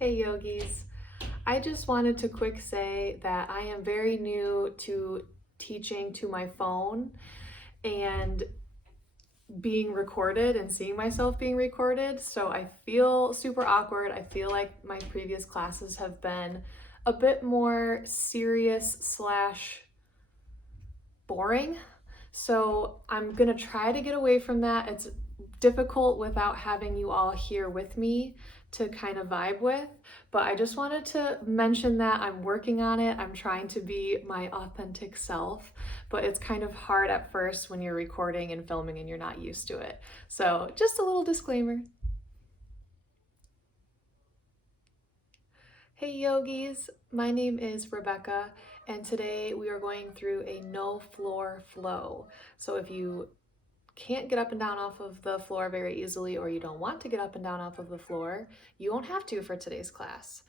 Hey yogis, I just wanted to quick say that I am very new to teaching to my phone and being recorded and seeing myself being recorded. So I feel super awkward. I feel like my previous classes have been a bit more serious slash boring. So I'm gonna try to get away from that. It's difficult without having you all here with me to kind of vibe with, but I just wanted to mention that I'm working on it. I'm trying to be my authentic self, but it's kind of hard at first when you're recording and filming and you're not used to it. So just a little disclaimer. Hey yogis, my name is Rebecca, and today we are going through a no floor flow. So if you can't get up and down off of the floor very easily, or you don't want to get up and down off of the floor, you won't have to for today's class.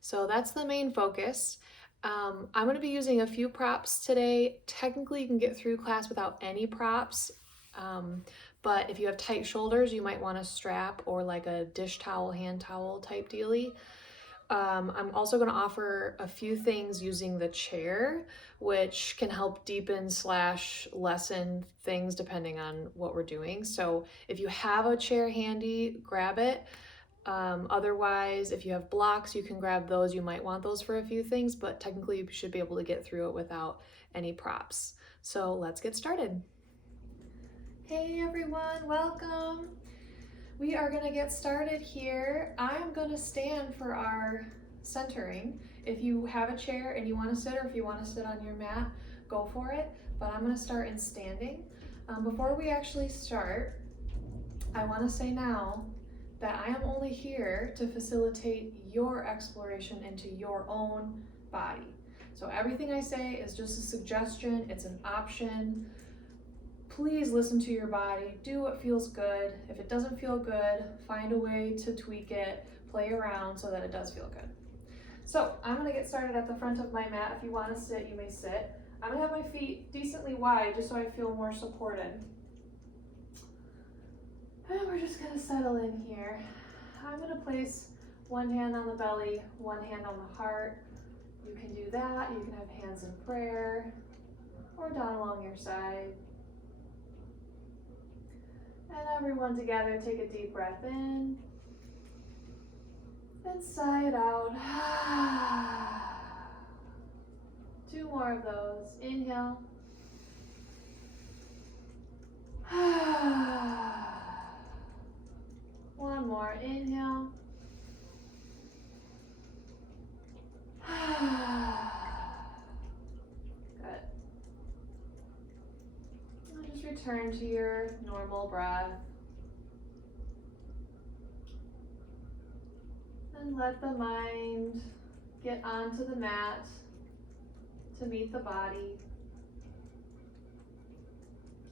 So that's the main focus. I'm going to be using a few props today. Technically, you can get through class without any props, but if you have tight shoulders, you might want a strap or like a dish towel, hand towel type dealy. I'm also going to offer a few things using the chair, which can help deepen slash lessen things depending on what we're doing. So if you have a chair handy, grab it. Otherwise, if you have blocks, you can grab those. You might want those for a few things, but technically you should be able to get through it without any props. So let's get started. Hey everyone, welcome. We are gonna get started here. I'm gonna stand for our centering. If you have a chair and you wanna sit, or if you wanna sit on your mat, go for it. But I'm gonna start in standing. Before we actually start, I wanna say now that I am only here to facilitate your exploration into your own body. So everything I say is just a suggestion, it's an option. Please listen to your body, do what feels good. If it doesn't feel good, find a way to tweak it, play around so that it does feel good. So I'm gonna get started at the front of my mat. If you wanna sit, you may sit. I'm gonna have my feet decently wide just so I feel more supported. And we're just gonna settle in here. I'm gonna place one hand on the belly, one hand on the heart. You can do that. You can have hands in prayer or down along your side. And everyone together, take a deep breath in and sigh it out. 2 more of those. Inhale. One more. Inhale. Good. Now just return to your normal breath. And let the mind get onto the mat to meet the body.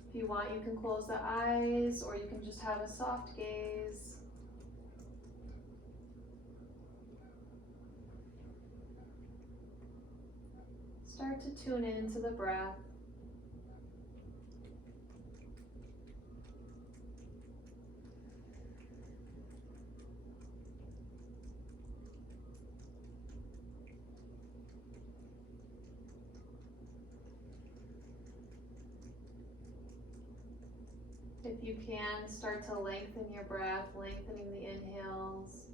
If you want, you can close the eyes, or you can just have a soft gaze. Start to tune into the breath. If you can, start to lengthen your breath, lengthening the inhales,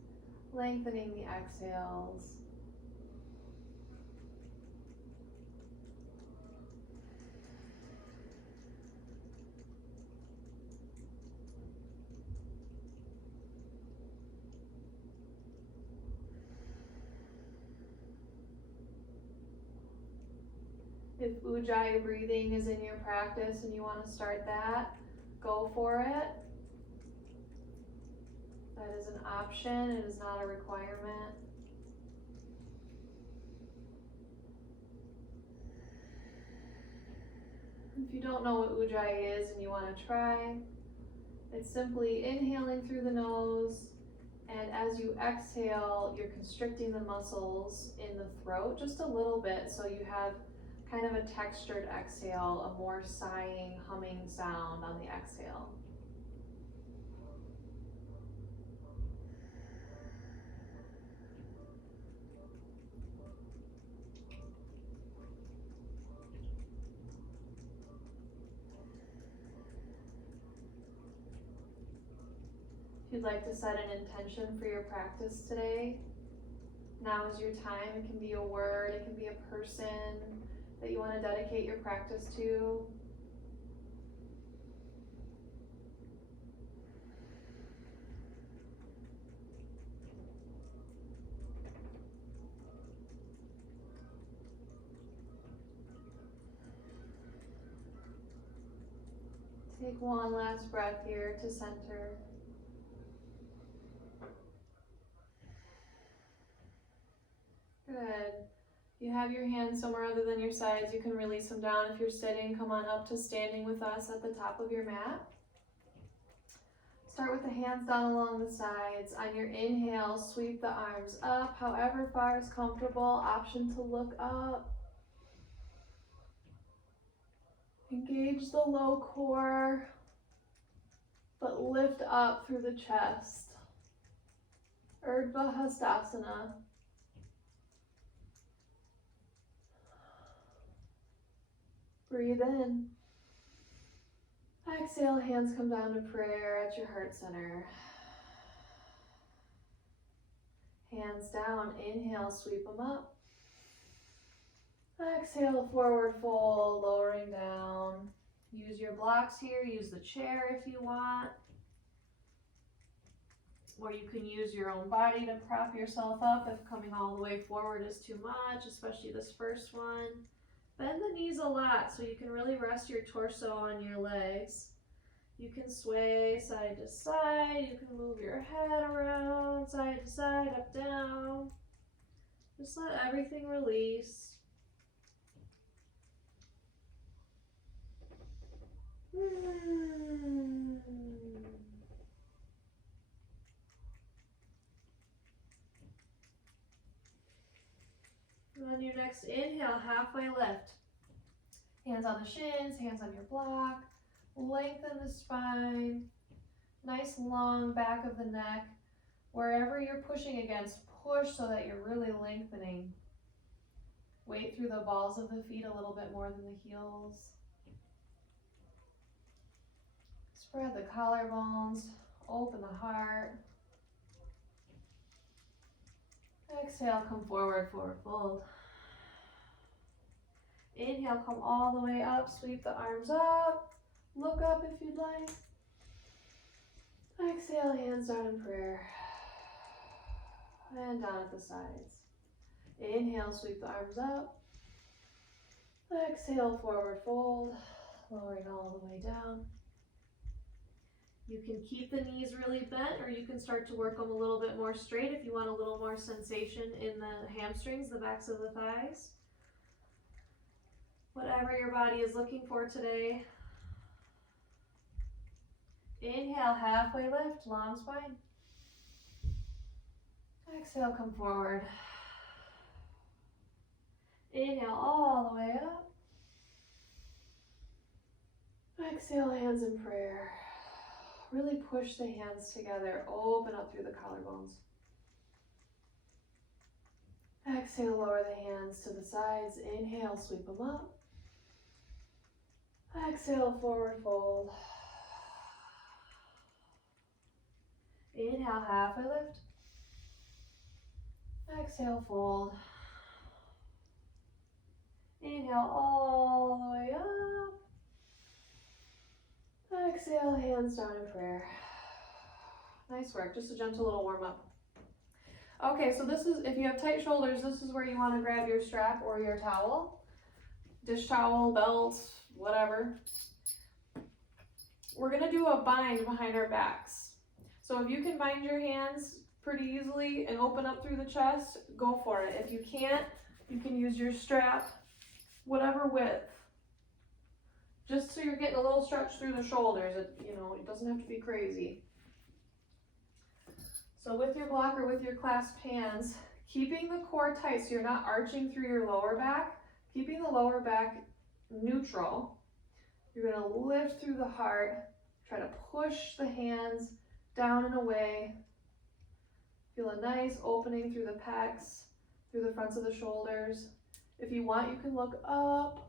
lengthening the exhales. If Ujjayi breathing is in your practice and you want to start that, go for it. That is an option, it is not a requirement. If you don't know what Ujjayi is and you want to try, it's simply inhaling through the nose, and as you exhale, you're constricting the muscles in the throat just a little bit, so you have kind of a textured exhale, a more sighing, humming sound on the exhale. If you'd like to set an intention for your practice today, now is your time. It can be a word, it can be a person that you want to dedicate your practice to. Take one last breath here to center. Good. You have your hands somewhere other than your sides. You can release them down. If you're sitting, come on up to standing with us at the top of your mat. Start with the hands down along the sides. On your inhale, sweep the arms up, however far is comfortable. Option to look up. Engage the low core, but lift up through the chest. Urdhva Hastasana. Breathe in. Exhale, hands come down to prayer at your heart center. Hands down, inhale, sweep them up. Exhale, forward fold, lowering down. Use your blocks here, use the chair if you want. Or you can use your own body to prop yourself up if coming all the way forward is too much, especially this first one. Bend the knees a lot so you can really rest your torso on your legs. You can sway side to side, you can move your head around, side to side, up, down. Just let everything release. On your next inhale, halfway lift. Hands on the shins, hands on your block. Lengthen the spine. Nice long back of the neck. Wherever you're pushing against, push so that you're really lengthening. Weight through the balls of the feet a little bit more than the heels. Spread the collarbones, open the heart. Exhale, come forward, forward fold. Inhale, come all the way up, sweep the arms up. Look up if you'd like. Exhale, hands down in prayer. And down at the sides. Inhale, sweep the arms up. Exhale, forward fold, lowering all the way down. You can keep the knees really bent, or you can start to work them a little bit more straight if you want a little more sensation in the hamstrings, the backs of the thighs. Whatever your body is looking for today. Inhale, halfway lift, long spine. Exhale, come forward. Inhale all the way up. Exhale, hands in prayer. Really push the hands together, open up through the collarbones. Exhale, lower the hands to the sides. Inhale, sweep them up. Exhale, forward fold. Inhale, halfway lift. Exhale, fold. Inhale all the way up. Exhale, hands down in prayer. Nice work, just a gentle little warm up. Okay, so this is, if you have tight shoulders, this is where you want to grab your strap or your towel. Dish towel, belt, whatever. We're gonna do a bind behind our backs. So if you can bind your hands pretty easily and open up through the chest, go for it. If you can't, you can use your strap, whatever width. Just so you're getting a little stretch through the shoulders. It doesn't have to be crazy. So with your block or with your clasped hands, keeping the core tight so you're not arching through your lower back, keeping the lower back neutral. You're going to lift through the heart, try to push the hands down and away. Feel a nice opening through the pecs, through the fronts of the shoulders. If you want, you can look up.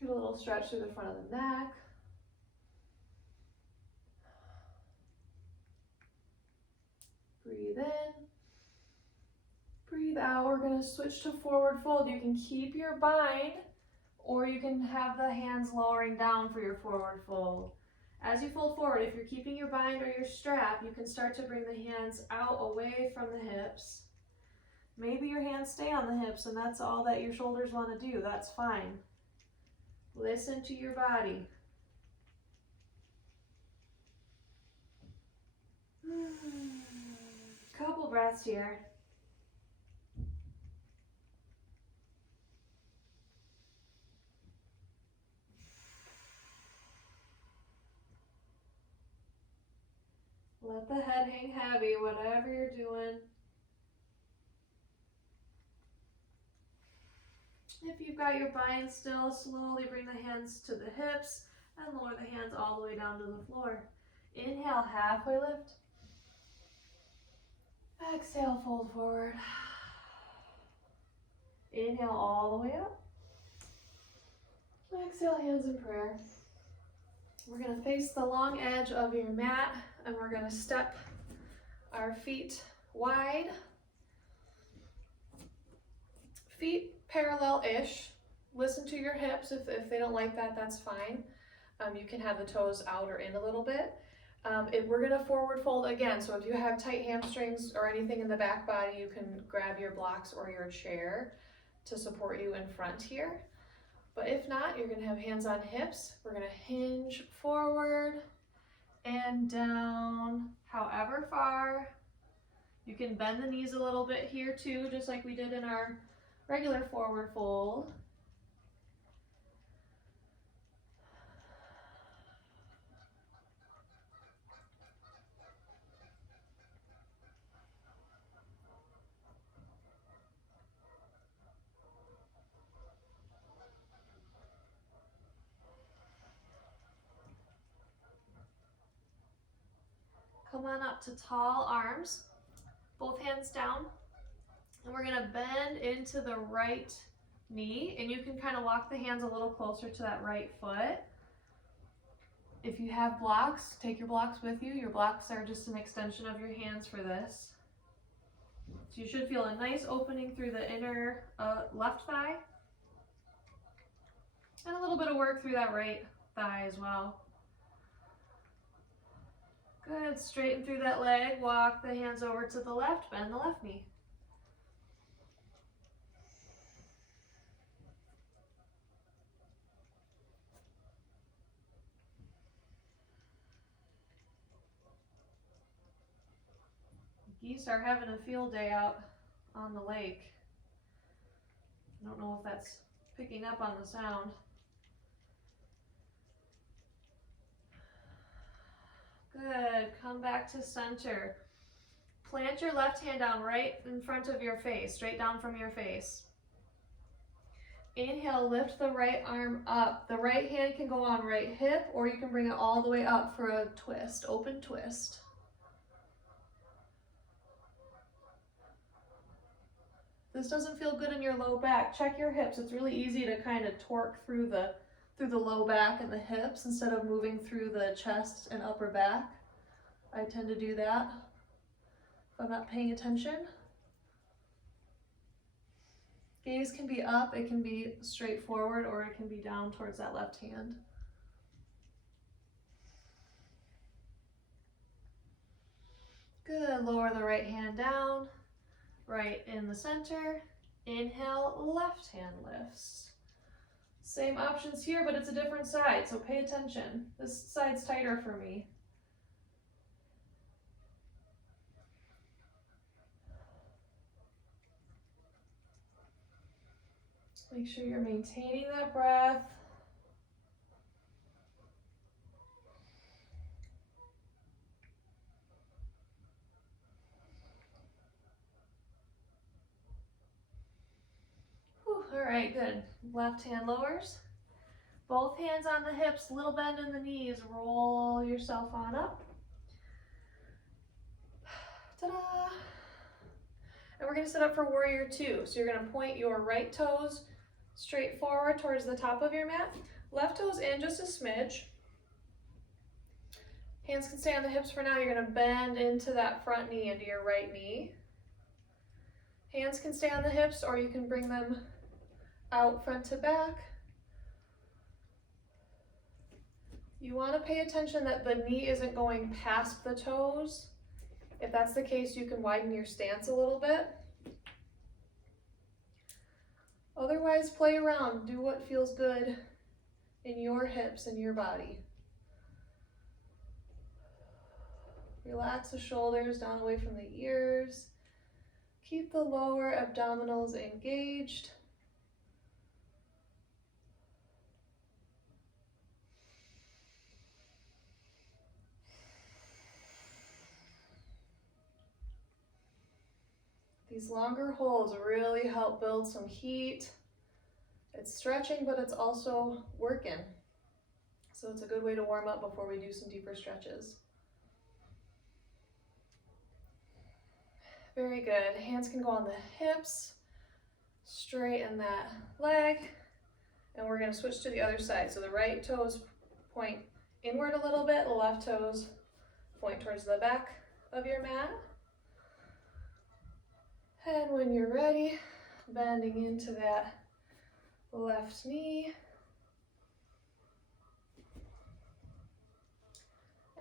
Get a little stretch through the front of the neck. Breathe in. Breathe out. We're going to switch to forward fold. You can keep your bind, or you can have the hands lowering down for your forward fold. As you fold forward, if you're keeping your bind or your strap, you can start to bring the hands out away from the hips. Maybe your hands stay on the hips and that's all that your shoulders want to do. That's fine. Listen to your body. Couple breaths here. Let the head hang heavy, whatever you're doing. If you've got your bind still, slowly bring the hands to the hips and lower the hands all the way down to the floor. Inhale, halfway lift. Exhale, fold forward. Inhale all the way up. Exhale, hands in prayer. We're going to face the long edge of your mat and we're going to step our feet wide. Feet parallel-ish. Listen to your hips. If they don't like that, that's fine. You can have the toes out or in a little bit. We're going to forward fold again. So if you have tight hamstrings or anything in the back body, you can grab your blocks or your chair to support you in front here. But if not, you're going to have hands on hips. We're going to hinge forward and down, however far. You can bend the knees a little bit here too, just like we did in our regular forward fold. Come on up to tall arms, both hands down, and we're gonna bend into the right knee, and you can kind of walk the hands a little closer to that right foot. If you have blocks, take your blocks with you. Your blocks are just an extension of your hands for this. So you should feel a nice opening through the inner left thigh, and a little bit of work through that right thigh as well. Good, straighten through that leg, walk the hands over to the left, bend the left knee. Geese are having a field day out on the lake. I don't know if that's picking up on the sound. Good, come back to center. Plant your left hand down right in front of your face, straight down from your face. Inhale, lift the right arm up. The right hand can go on right hip, or you can bring it all the way up for a twist, open twist. If this doesn't feel good in your low back, check your hips. It's really easy to kind of torque through the low back and the hips instead of moving through the chest and upper back. I tend to do that if I'm not paying attention. Gaze can be up, it can be straight forward, or it can be down towards that left hand. Good, lower the right hand down, right in the center. Inhale, left hand lifts. Same options here, but it's a different side, so pay attention. This side's tighter for me. Make sure you're maintaining that breath. Whew, all right, good. Left hand lowers. Both hands on the hips, little bend in the knees. Roll yourself on up. Ta-da! And we're going to set up for warrior two. So you're going to point your right toes straight forward towards the top of your mat. Left toes in just a smidge. Hands can stay on the hips for now. You're gonna bend into that front knee, into your right knee. Hands can stay on the hips, or you can bring them out front to back. You wanna pay attention that the knee isn't going past the toes. If that's the case, you can widen your stance a little bit. Otherwise, play around. Do what feels good in your hips and your body. Relax the shoulders down away from the ears. Keep the lower abdominals engaged. These longer holds really help build some heat. It's stretching, but it's also working. So it's a good way to warm up before we do some deeper stretches. Very good. Hands can go on the hips, straighten that leg, and we're going to switch to the other side. So the right toes point inward a little bit, the left toes point towards the back of your mat. And when you're ready, bending into that left knee.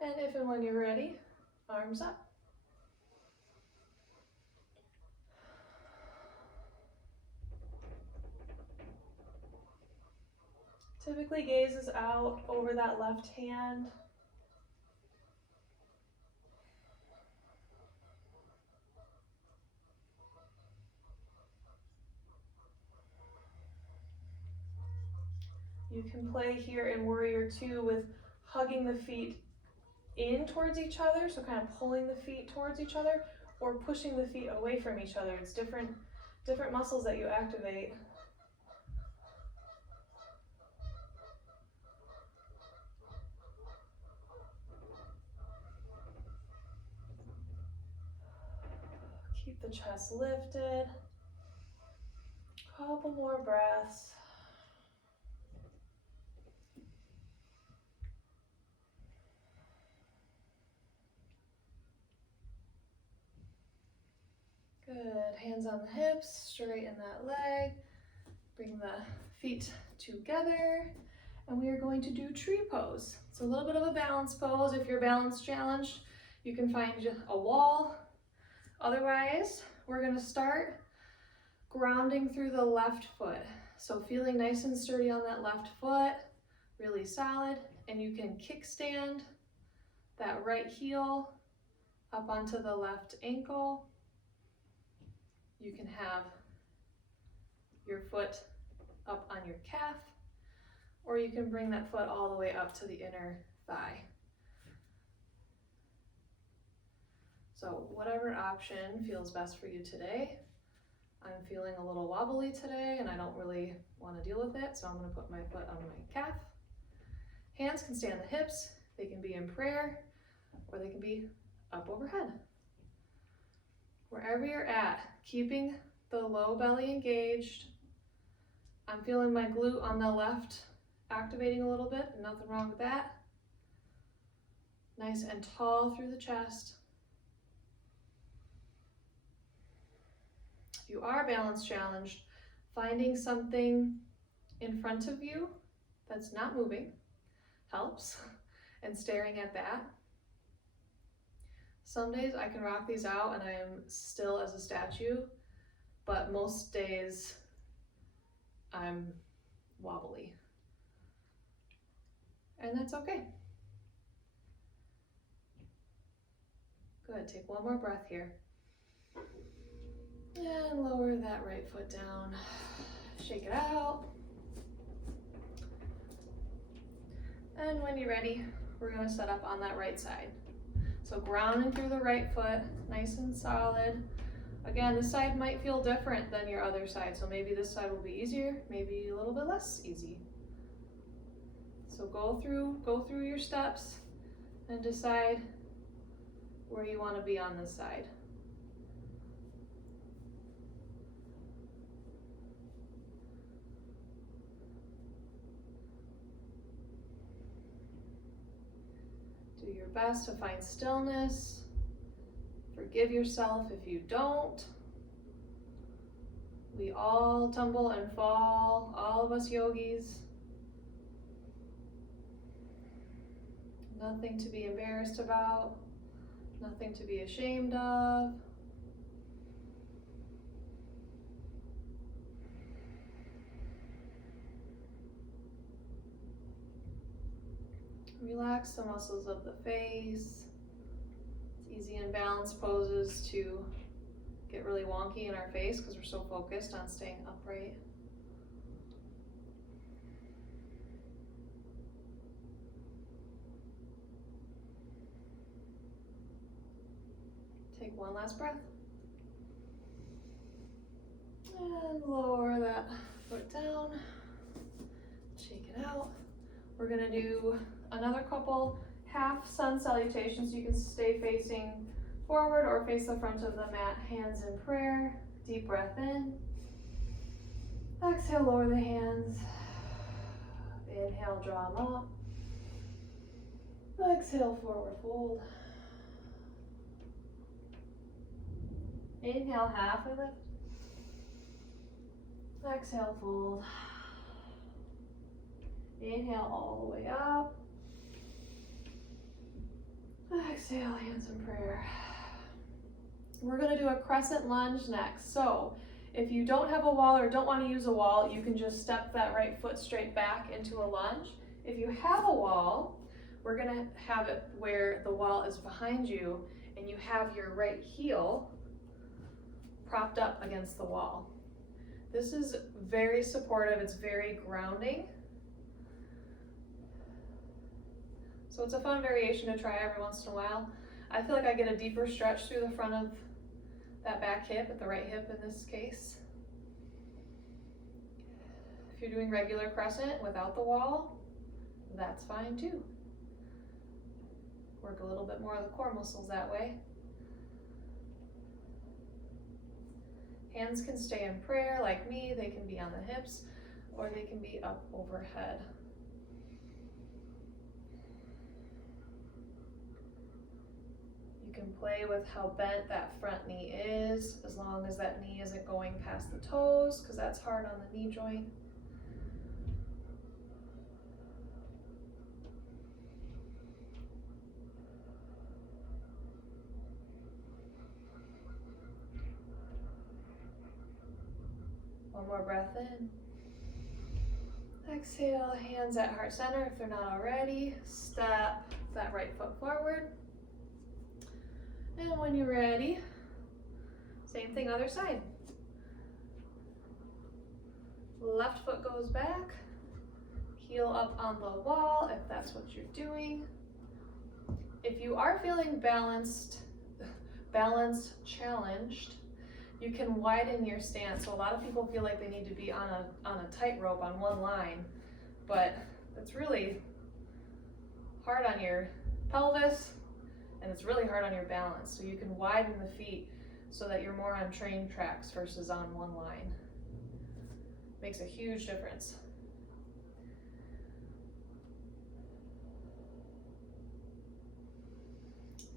And if and when you're ready, arms up. Typically gazes out over that left hand. You can play here in Warrior Two with hugging the feet in towards each other, so kind of pulling the feet towards each other, or pushing the feet away from each other. It's different muscles that you activate. Keep the chest lifted. Couple more breaths. Good. Hands on the hips, straighten that leg. Bring the feet together. And we are going to do tree pose. It's a little bit of a balance pose. If you're balance challenged, you can find a wall. Otherwise, we're going to start grounding through the left foot. So feeling nice and sturdy on that left foot, really solid. And you can kickstand that right heel up onto the left ankle. You can have your foot up on your calf, or you can bring that foot all the way up to the inner thigh. So whatever option feels best for you today. I'm feeling a little wobbly today and I don't really want to deal with it, so I'm going to put my foot on my calf. Hands can stay on the hips. They can be in prayer, or they can be up overhead. Wherever you're at, keeping the low belly engaged. I'm feeling my glute on the left activating a little bit, nothing wrong with that. Nice and tall through the chest. If you are balance challenged, finding something in front of you that's not moving helps, and staring at that. Some days I can rock these out and I am still as a statue, but most days I'm wobbly. And that's okay. Good, take one more breath here. And lower that right foot down. Shake it out. And when you're ready, we're gonna set up on that right side. So grounding through the right foot, nice and solid. Again, this side might feel different than your other side, so maybe this side will be easier, maybe a little bit less easy. So go through your steps and decide where you want to be on this side. Do your best to find stillness. Forgive yourself if you don't. We all tumble and fall, all of us yogis. Nothing to be embarrassed about, nothing to be ashamed of. Relax the muscles of the face. It's easy in balanced poses to get really wonky in our face because we're so focused on staying upright. Take one last breath. And lower that foot down. Shake it out. We're gonna do another couple half sun salutations so you can stay facing forward or face the front of the mat, hands in prayer. Deep breath in. Exhale, lower the hands. Inhale, draw them up. Exhale, forward fold. Inhale, halfway lift. Exhale, fold. Inhale all the way up. Exhale, hands in prayer. We're gonna do a crescent lunge next. So if you don't have a wall or don't wanna use a wall, you can just step that right foot straight back into a lunge. If you have a wall, we're gonna have it where the wall is behind you and you have your right heel propped up against the wall. This is very supportive, it's very grounding. So it's a fun variation to try every once in a while. I feel like I get a deeper stretch through the front of that back hip, at the right hip in this case. If you're doing regular crescent without the wall, that's fine too. Work a little bit more of the core muscles that way. Hands can stay in prayer like me, they can be on the hips, or they can be up overhead. You can play with how bent that front knee is, as long as that knee isn't going past the toes, because that's hard on the knee joint. One more breath in. Exhale, hands at heart center if they're not already. Step that right foot forward. And when you're ready, same thing other side. Left foot goes back. Heel up on the wall if that's what you're doing. If you are feeling balance challenged, you can widen your stance. So a lot of people feel like they need to be on a tightrope on one line, but it's really hard on your pelvis and it's really hard on your balance. So you can widen the feet so that you're more on train tracks versus on one line. Makes a huge difference.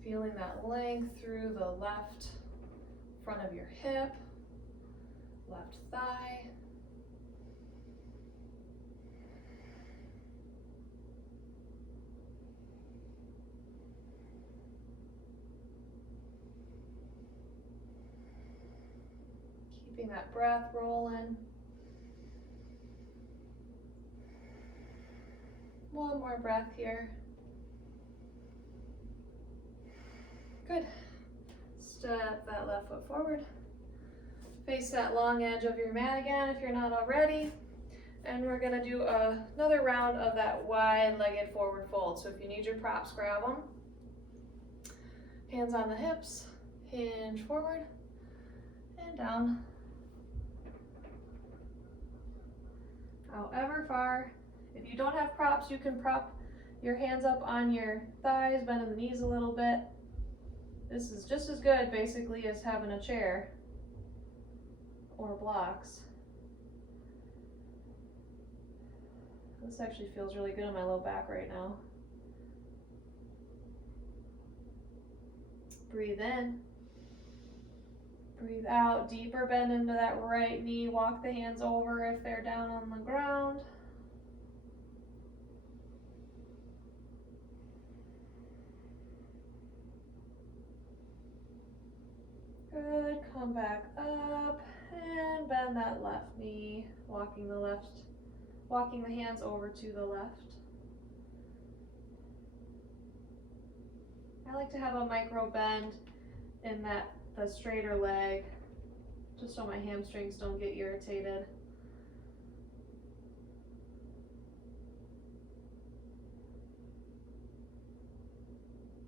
Feeling that length through the left front of your hip, left thigh. Keeping that breath rolling. One more breath here. Good. Step that left foot forward. Face that long edge of your mat again if you're not already. And we're gonna do another round of that wide-legged forward fold. So if you need your props, grab them. Hands on the hips, hinge forward and down. However far. If you don't have props, you can prop your hands up on your thighs, bend the knees a little bit. This is just as good basically as having a chair or blocks. This actually feels really good on my low back right now. Breathe in. Breathe out, deeper bend into that right knee. Walk the hands over if they're down on the ground. Good, come back up and bend that left knee, walking the hands over to the left. I like to have a micro bend in the straighter leg, just so my hamstrings don't get irritated.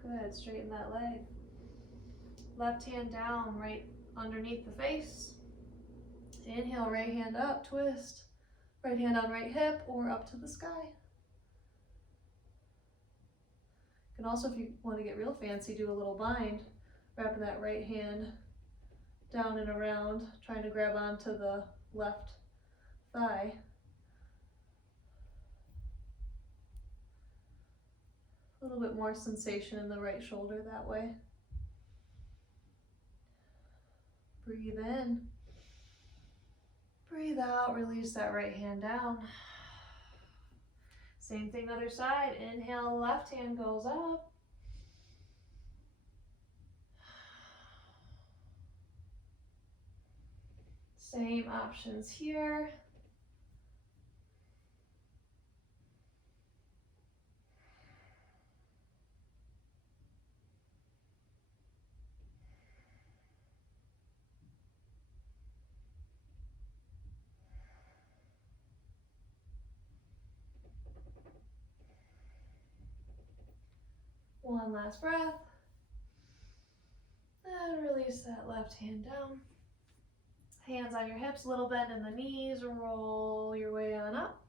Good, straighten that leg. Left hand down, right underneath the face. Inhale, right hand up, twist. Right hand on right hip or up to the sky. You can also, if you want to get real fancy, do a little bind. Wrap that right hand down and around, trying to grab onto the left thigh. A little bit more sensation in the right shoulder that way. Breathe in. Breathe out, release that right hand down. Same thing other side. Inhale, left hand goes up. Same options here. One last breath. And release that left hand down. Hands on your hips, little bend in the knees, roll your way on up.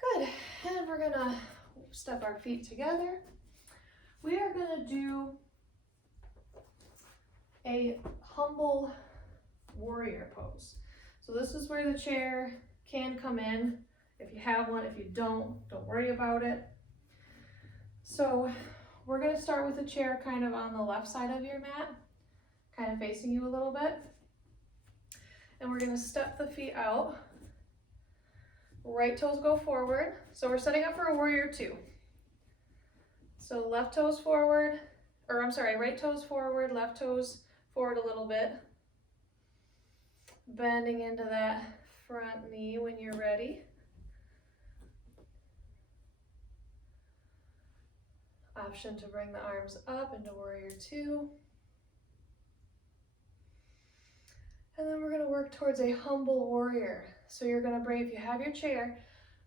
Good, and we're gonna step our feet together. We are gonna do a humble warrior pose. So this is where the chair can come in. If you have one, if you don't worry about it. So we're gonna start with the chair kind of on the left side of your mat, kind of facing you a little bit. And we're gonna step the feet out. Right toes go forward. So we're setting up for a warrior two. So left toes forward, right toes forward, left toes forward a little bit. Bending into that front knee when you're ready. Option to bring the arms up into warrior two. And then we're gonna work towards a humble warrior. So you're gonna bring, if you have your chair,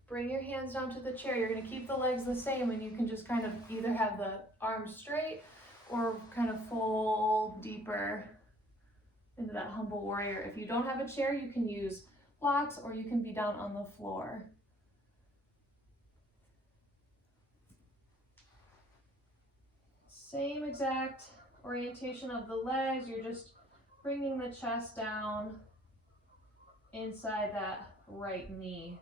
bring your hands down to the chair. You're gonna keep the legs the same, and you can just kind of either have the arms straight or kind of fold deeper into that humble warrior. If you don't have a chair, you can use blocks or you can be down on the floor. Same exact orientation of the legs. You're just bringing the chest down inside that right knee.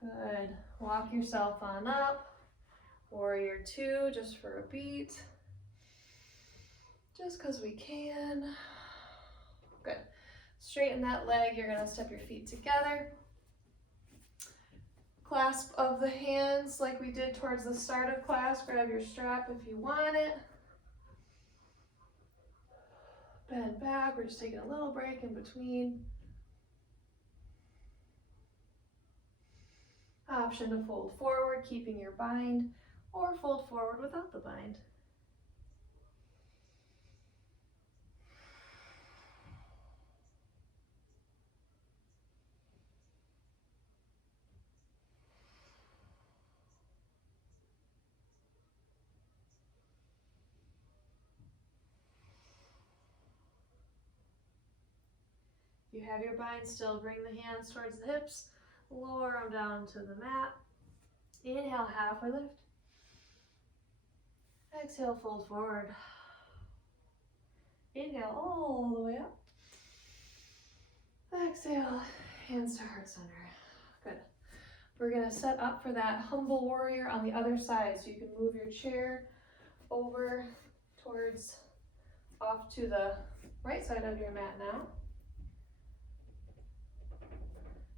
Good. Walk yourself on up. Warrior two, just for a beat. Just because we can. Good. Straighten that leg. You're going to step your feet together. Clasp of the hands like we did towards the start of class. Grab your strap if you want it. Bend back. We're just taking a little break in between. Option to fold forward, keeping your bind, or fold forward without the bind. If you have your bind still, bring the hands towards the hips, lower them down to the mat. Inhale, halfway lift. Exhale, fold forward. Inhale all the way up. Exhale, hands to heart center. Good. We're gonna set up for that humble warrior on the other side. So you can move your chair over towards, off to the right side of your mat now.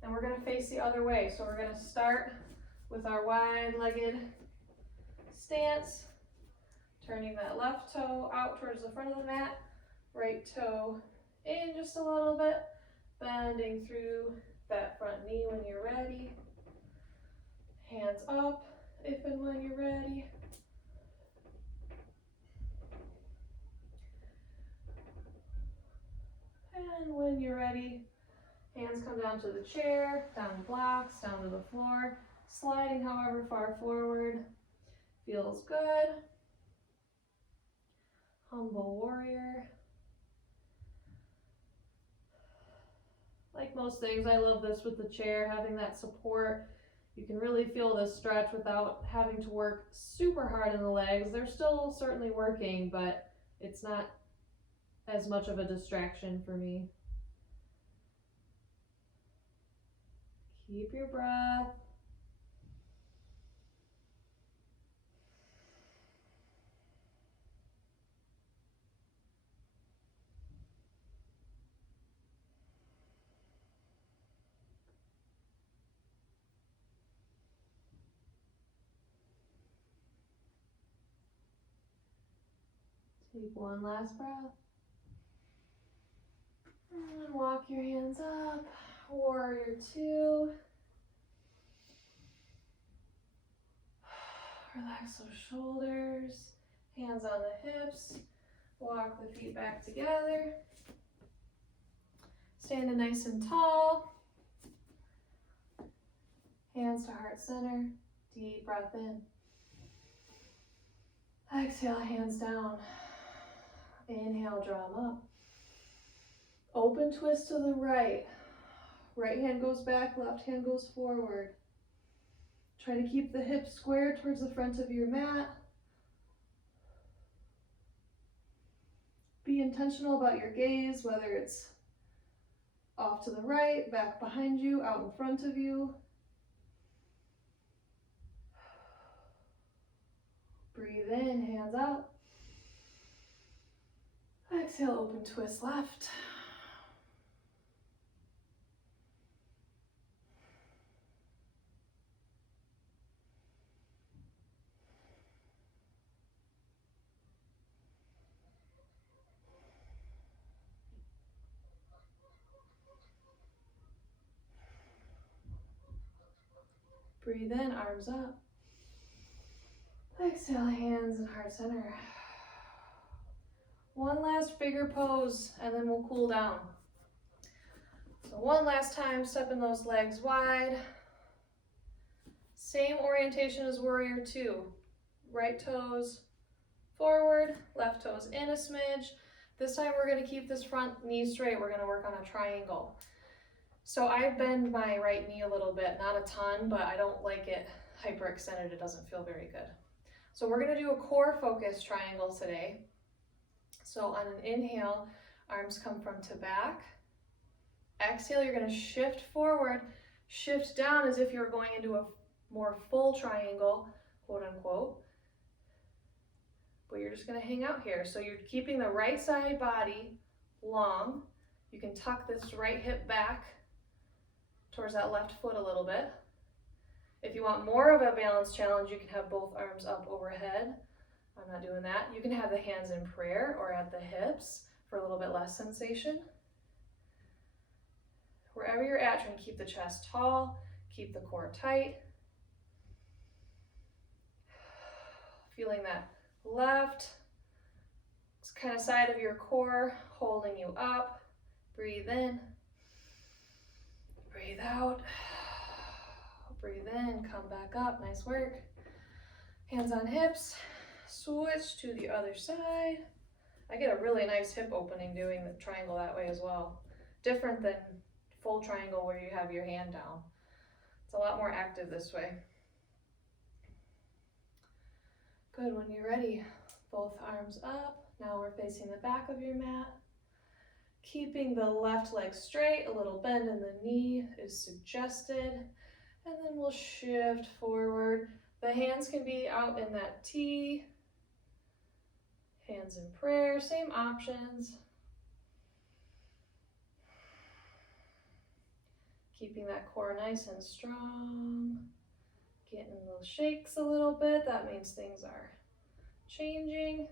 And we're gonna face the other way. So we're gonna start with our wide-legged stance, turning that left toe out towards the front of the mat, right toe in just a little bit, bending through that front knee when you're ready. Hands up if and when you're ready. And when you're ready, hands come down to the chair, down to blocks, down to the floor, sliding however far forward feels good. Humble warrior. Like most things, I love this with the chair, having that support. You can really feel this stretch without having to work super hard in the legs. They're still certainly working, but it's not as much of a distraction for me. Keep your breath. Take one last breath. And walk your hands up. Warrior two. Relax those shoulders. Hands on the hips. Walk the feet back together. Standing nice and tall. Hands to heart center. Deep breath in. Exhale, hands down. Inhale, draw them up. Open twist to the right. Right hand goes back, left hand goes forward. Try to keep the hips square towards the front of your mat. Be intentional about your gaze, whether it's off to the right, back behind you, out in front of you. Breathe in, hands up. Exhale, open twist left. Breathe in, arms up. Exhale, hands and heart center. One last figure pose and then we'll cool down. So one last time, stepping those legs wide. Same orientation as warrior two. Right toes forward, left toes in a smidge. This time we're gonna keep this front knee straight. We're gonna work on a triangle. So I bend my right knee a little bit, not a ton, but I don't like it hyperextended. It doesn't feel very good. So we're gonna do a core focus triangle today. So on an inhale, arms come front to back. Exhale, you're gonna shift forward, shift down as if you're going into a more full triangle, quote unquote. But you're just gonna hang out here. So you're keeping the right side body long. You can tuck this right hip back towards that left foot a little bit. If you want more of a balance challenge, you can have both arms up overhead. I'm not doing that. You can have the hands in prayer or at the hips for a little bit less sensation. Wherever you're at, try and keep the chest tall, keep the core tight. Feeling that left kind of side of your core holding you up. Breathe in, breathe out, breathe in, come back up, nice work. Hands on hips, switch to the other side. I get a really nice hip opening doing the triangle that way as well. Different than full triangle where you have your hand down. It's a lot more active this way. Good, when you're ready, both arms up. Now we're facing the back of your mat. Keeping the left leg straight, a little bend in the knee is suggested. And then we'll shift forward. The hands can be out in that T. Hands in prayer, same options. Keeping that core nice and strong. Getting those shakes a little bit. That means things are changing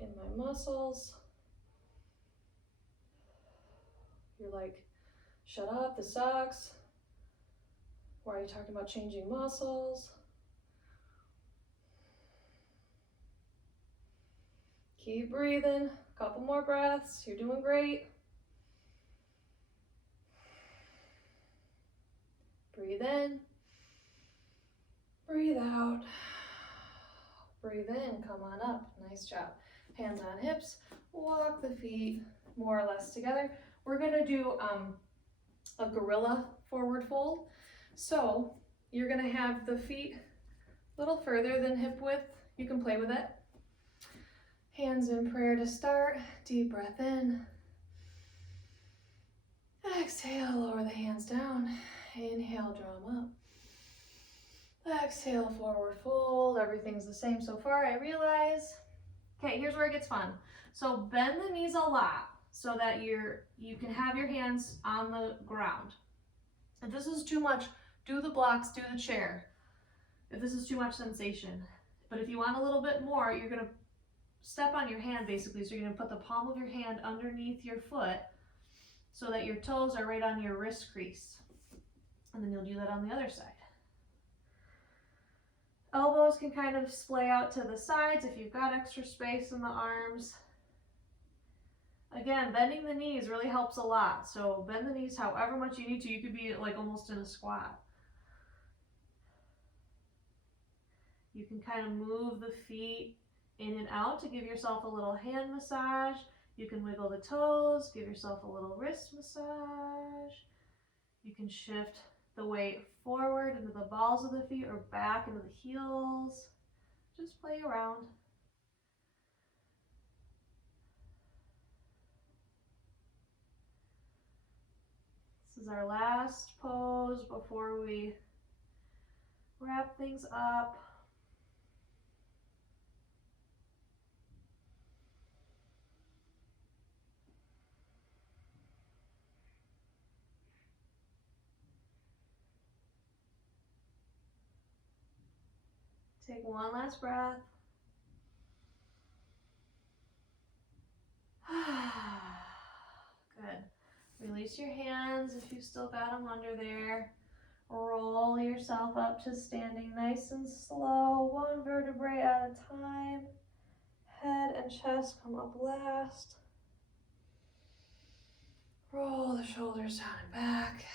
in my muscles. You're like, shut up, this sucks. Why are you talking about changing muscles? Keep breathing. A couple more breaths. You're doing great. Breathe in. Breathe out. Breathe in. Come on up. Nice job. Hands on hips. Walk the feet more or less together. We're going to do a gorilla forward fold. So you're going to have the feet a little further than hip width. You can play with it. Hands in prayer to start. Deep breath in. Exhale, lower the hands down. Inhale, draw them up. Exhale, forward fold. Everything's the same so far, I realize. Okay, here's where it gets fun. So bend the knees a lot so that you can have your hands on the ground. If this is too much, do the blocks, do the chair. If this is too much sensation. But if you want a little bit more, you're gonna step on your hand basically. So you're gonna put the palm of your hand underneath your foot so that your toes are right on your wrist crease. And then you'll do that on the other side. Elbows can kind of splay out to the sides if you've got extra space in the arms. Again, bending the knees really helps a lot. So bend the knees however much you need to. You could be like almost in a squat. You can kind of move the feet in and out to give yourself a little hand massage. You can wiggle the toes, give yourself a little wrist massage. You can shift the weight forward into the balls of the feet or back into the heels. Just play around. This is our last pose before we wrap things up. Take one last breath. Good. Release your hands if you've still got them under there. Roll yourself up to standing nice and slow, one vertebrae at a time. Head and chest come up last. Roll the shoulders down and back.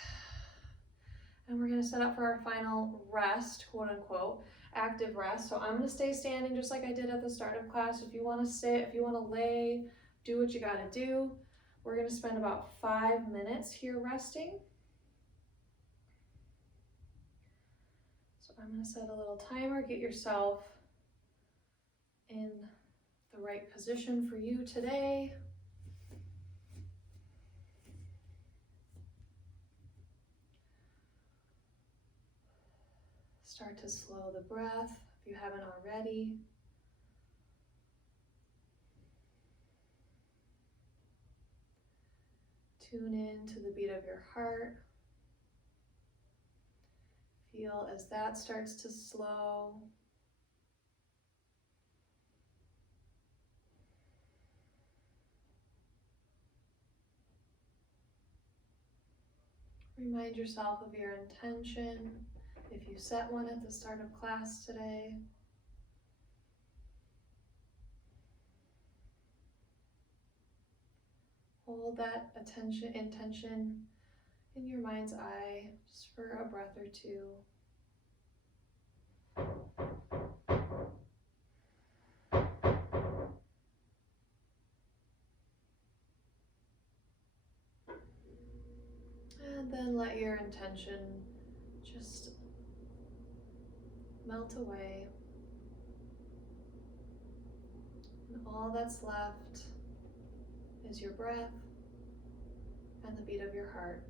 And we're going to set up for our final rest, quote unquote, active rest. So I'm going to stay standing just like I did at the start of class. If you want to sit, if you want to lay, do what you got to do. We're going to spend about 5 minutes here resting. So I'm going to set a little timer. Get yourself in the right position for you today. Start to slow the breath if you haven't already. Tune in to the beat of your heart. Feel as that starts to slow. Remind yourself of your intention, if you set one at the start of class today. Hold that intention in your mind's eye just for a breath or two. And then let your intention just melt away. And all that's left is your breath and the beat of your heart.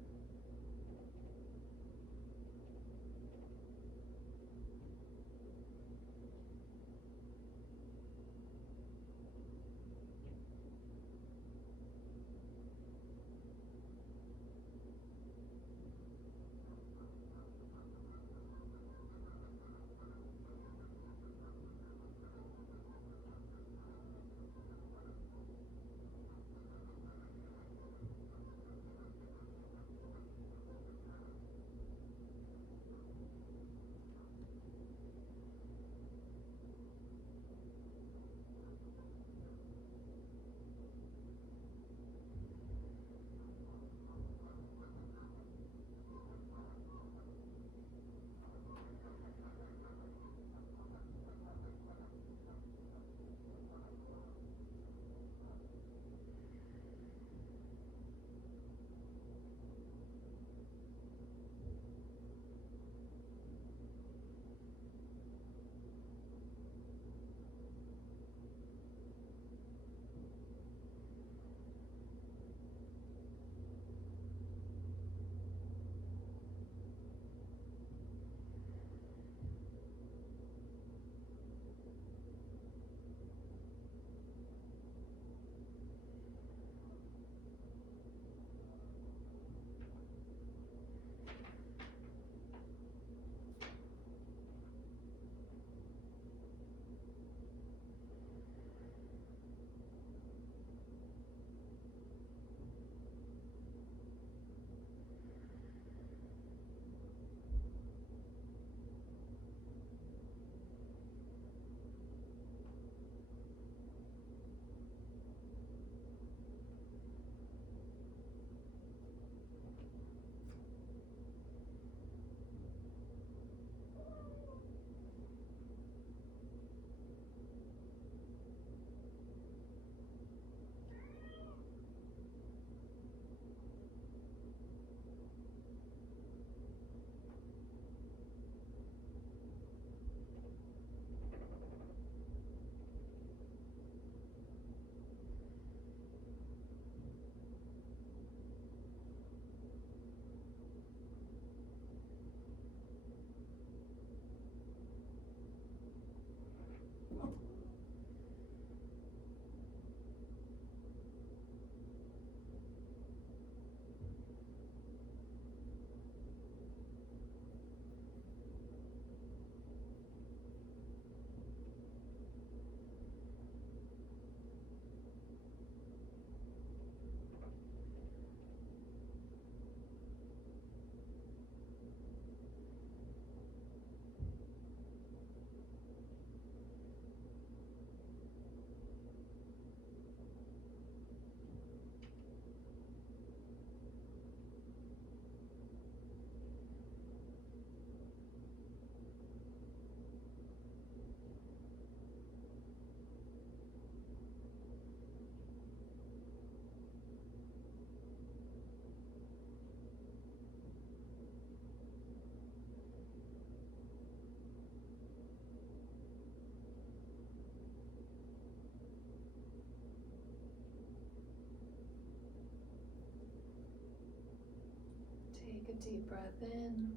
Take a deep breath in.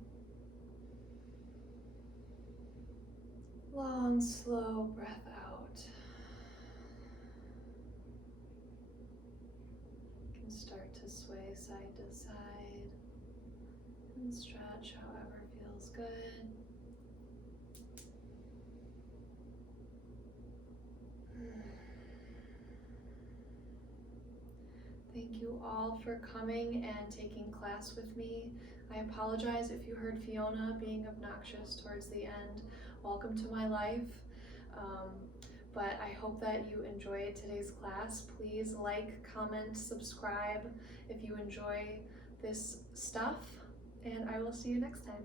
Long, slow breath out. You can start to sway side to side and stretch however feels good. Thank you all for coming and taking class with me. I apologize if you heard Fiona being obnoxious towards the end. Welcome to my life. But I hope that you enjoyed today's class. Please like, comment, subscribe if you enjoy this stuff, and I will see you next time.